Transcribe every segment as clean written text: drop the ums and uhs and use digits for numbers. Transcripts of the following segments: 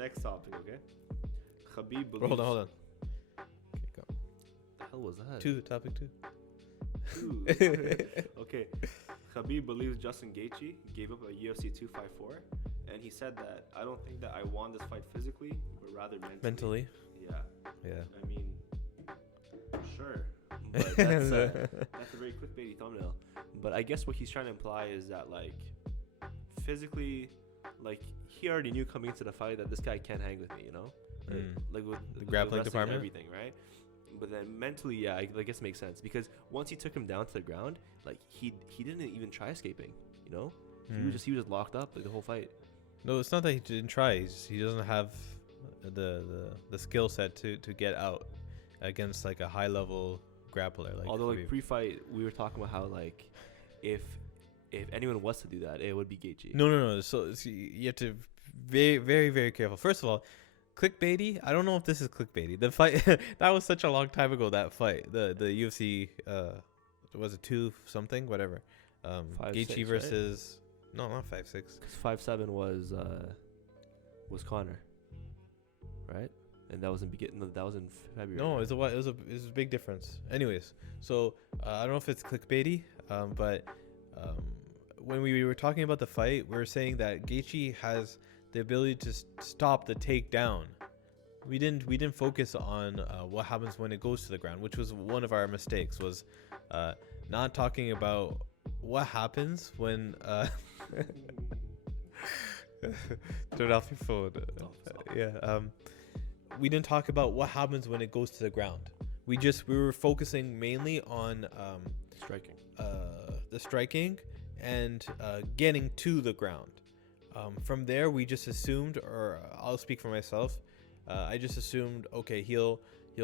Next topic, okay? Khabib believes... Hold on. Okay, go. The hell was that? Topic two. Okay. Khabib believes Justin Gaethje gave up a UFC 254, and he said that I don't think that I won this fight physically, but rather mentally. Yeah. I mean, sure. But that's a very clickbaity thumbnail. But I guess what he's trying to imply is that, like, physically, like, he already knew coming into the fight that this guy can't hang with me, you know? Like with the grappling department, everything, right? But then mentally, yeah, I guess it makes sense because once he took him down to the ground, like he didn't even try escaping, you know? He was just locked up like the whole fight. No, it's not that he didn't try. He doesn't have the skill set to get out against like a high level grappler. Like, although like pre-fight, we were talking about how like if anyone was to do that, it would be Gaethje. No. So you have to be very, very careful. First of all, clickbaity. I don't know if this is clickbaity. The fight that was such a long time ago. That fight, the UFC, was it 2 something, whatever. Gaethje versus right? No, not 5-6. Because 5-7 was Conor, right? And that was in February. No, it was a big difference. Anyways, so I don't know if it's clickbaity, but when we were talking about the fight, we were saying that Gaethje has the ability to stop the takedown. We didn't focus on what happens when it goes to the ground, which was one of our mistakes. Was not talking about what happens when turn off your phone. We didn't talk about what happens when it goes to the ground. We were focusing mainly on the striking and getting to the ground. From there, we just assumed, or I'll speak for myself. I just assumed, okay, he'll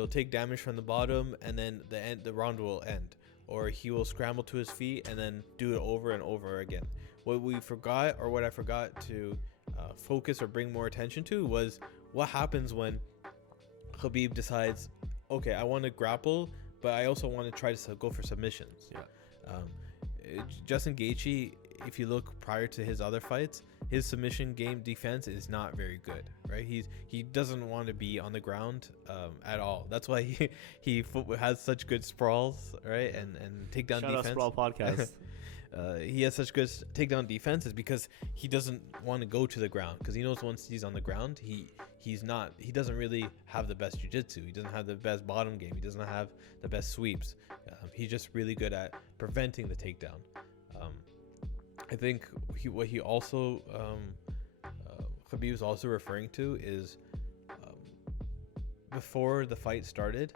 take damage from the bottom, and then the round will end, or he will scramble to his feet and then do it over and over again. What I forgot to focus or bring more attention to was what happens when Khabib decides, okay, I want to grapple, but I also want to try to go for submissions. Justin Gaethje, if you look prior to his other fights, his submission game defense is not very good, right? He doesn't want to be on the ground at all. That's why he has such good sprawls, right? And takedown defense. Shout out Sprawl Podcast. He has such good takedown defense is because he doesn't want to go to the ground, because he knows once he's on the ground, he doesn't really have the best jiu-jitsu. He doesn't have the best bottom game. He doesn't have the best sweeps. He's just really good at preventing the takedown. I think what he also Khabib was also referring to is before the fight started,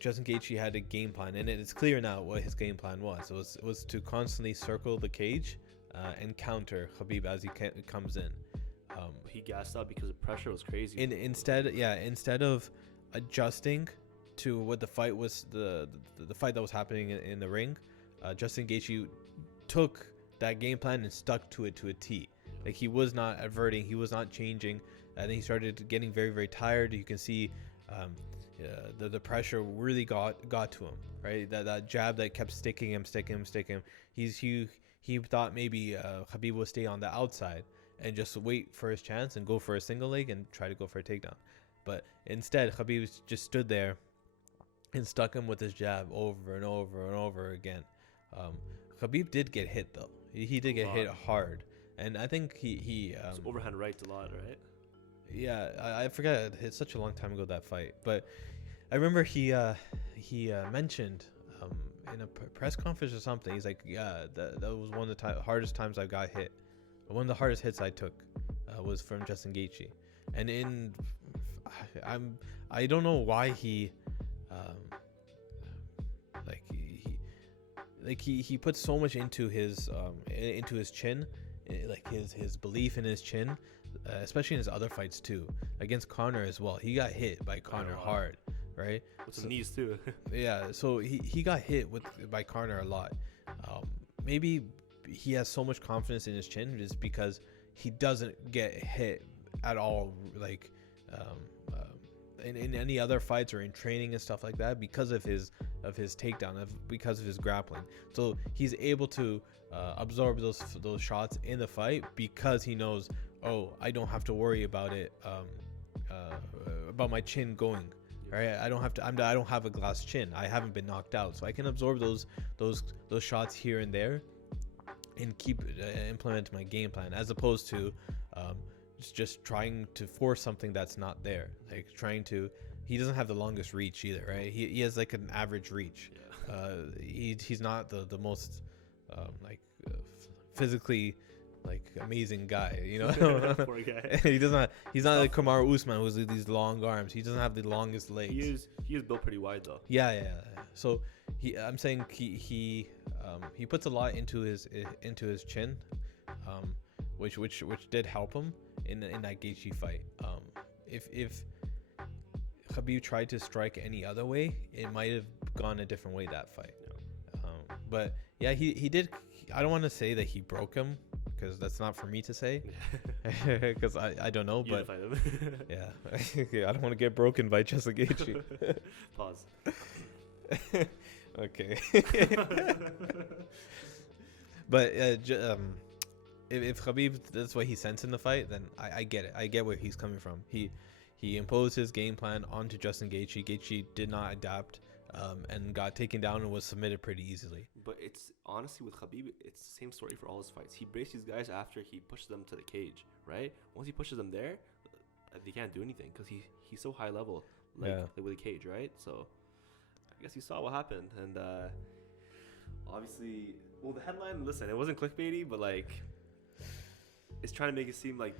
Justin Gaethje had a game plan, and it's clear now what his game plan was. It was to constantly circle the cage and counter Khabib as he comes in. He gassed up because the pressure was crazy. Instead of adjusting to what the fight was, the fight that was happening in the ring, Justin Gaethje took that game plan and stuck to it to a T. Like, he was not averting, he was not changing, and then he started getting very, very tired. You can see the pressure really got to him, right? That jab that kept sticking him. He thought maybe Khabib would stay on the outside and just wait for his chance and go for a single leg and try to go for a takedown. But instead, Khabib just stood there and stuck him with his jab over and over and over again. Khabib did get hit though. He did get hit hard, and I think he overhand right a lot, right? Yeah, I forget. It's such a long time ago, that fight, but I remember he mentioned in a press conference or something. He's like, yeah, that was one of the hardest times I got hit. One of the hardest hits I took was from Justin Gaethje, and I don't know why he he put so much into his chin, like his belief in his chin, especially in his other fights too, against Conor as well. He got hit by Conor hard, right? With some knees too. Yeah, so he got hit by Conor a lot. Maybe he has so much confidence in his chin just because he doesn't get hit at all, like in any other fights or in training and stuff like that, because of his takedown, because of his grappling. So he's able to absorb those shots in the fight because he knows, oh, I don't have to worry about it, about my chin going. Right, I don't have to. I don't have a glass chin. I haven't been knocked out, so I can absorb those shots here and there, and keep implement my game plan, as opposed to just trying to force something that's not there. Like trying to. He doesn't have the longest reach either, right? He has like an average reach. Yeah. He's not the most physically like amazing guy, you know. Poor guy. He's not like Kamaru Usman, who's with these long arms. He doesn't have the longest legs. He is built pretty wide though. Yeah. So I'm saying he puts a lot into his chin, which did help him in that Gaethje fight. If Khabib tried to strike any other way, it might have gone a different way that fight. But yeah, he did. I don't want to say that he broke him, because that's not for me to say, because I don't know. But yeah, I don't want to get broken by Justin Gaethje. Pause. Okay. But if Khabib, that's what he sensed in the fight, then I get it. I get where he's coming from. He imposed his game plan onto Justin Gaethje. Gaethje did not adapt, and got taken down and was submitted pretty easily. But it's honestly with Khabib, it's the same story for all his fights. He breaks these guys after he pushes them to the cage, right? Once he pushes them there, they can't do anything because he's so high level, like with the cage, right? So I guess you saw what happened, and obviously, well, the headline, listen, it wasn't clickbaity, but like it's trying to make it seem like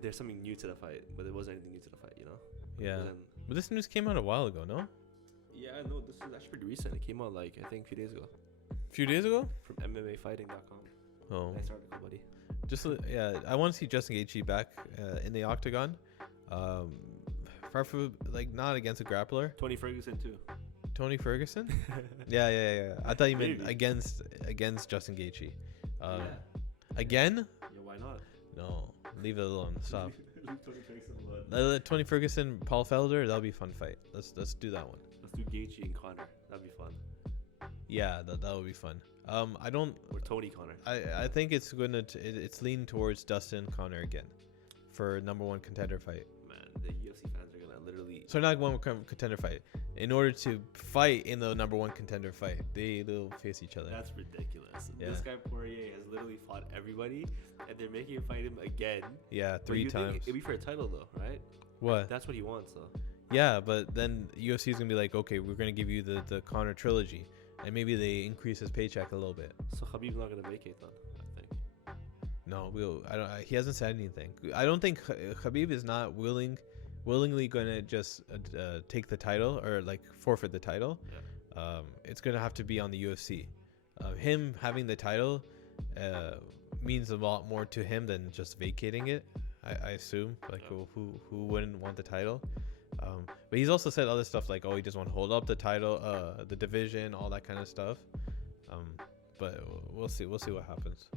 there's something new to the fight, but there wasn't anything new to the fight, you know? Yeah. But this news came out a while ago, no? Yeah, no, this is actually pretty recent. It came out like I think a few days ago. A few days ago? From MMAfighting.com. Oh. Nice article, buddy. Just I want to see Justin Gaethje back in the octagon. Preferably like not against a grappler. Tony Ferguson too. Tony Ferguson? Yeah. I thought you meant against Justin Gaethje. Again? Yeah, why not? No, leave it alone. Stop. Leave Tony Ferguson alone. Tony Ferguson, Paul Felder. That'll be a fun fight. Let's do that one. Let's do Gaethje and Conor. That'd be fun. Yeah, that would be fun. I don't. Or Tony Conor. I think it's it's leaning towards Dustin Conor again, for #1 contender fight. Man, the UFC fans are gonna literally. So not one contender fight. In order to fight in the #1 contender fight, they'll face each other. That's ridiculous. Yeah. This guy Poirier has literally fought everybody, and they're making him fight him again. Yeah, 3 times. It'd be for a title though, right? What? That's what he wants though. Yeah, but then UFC is gonna be like, okay, we're gonna give you the Conor trilogy, and maybe they increase his paycheck a little bit. So Khabib's not gonna vacate then, I think. No, he hasn't said anything. I don't think Khabib is not willingly gonna just take the title or like forfeit the title. Yeah. It's gonna have to be on the UFC. Him having the title means a lot more to him than just vacating it. I assume. Like who wouldn't want the title? But he's also said other stuff like, oh, he doesn't want to hold up the title, the division, all that kind of stuff. But we'll see what happens.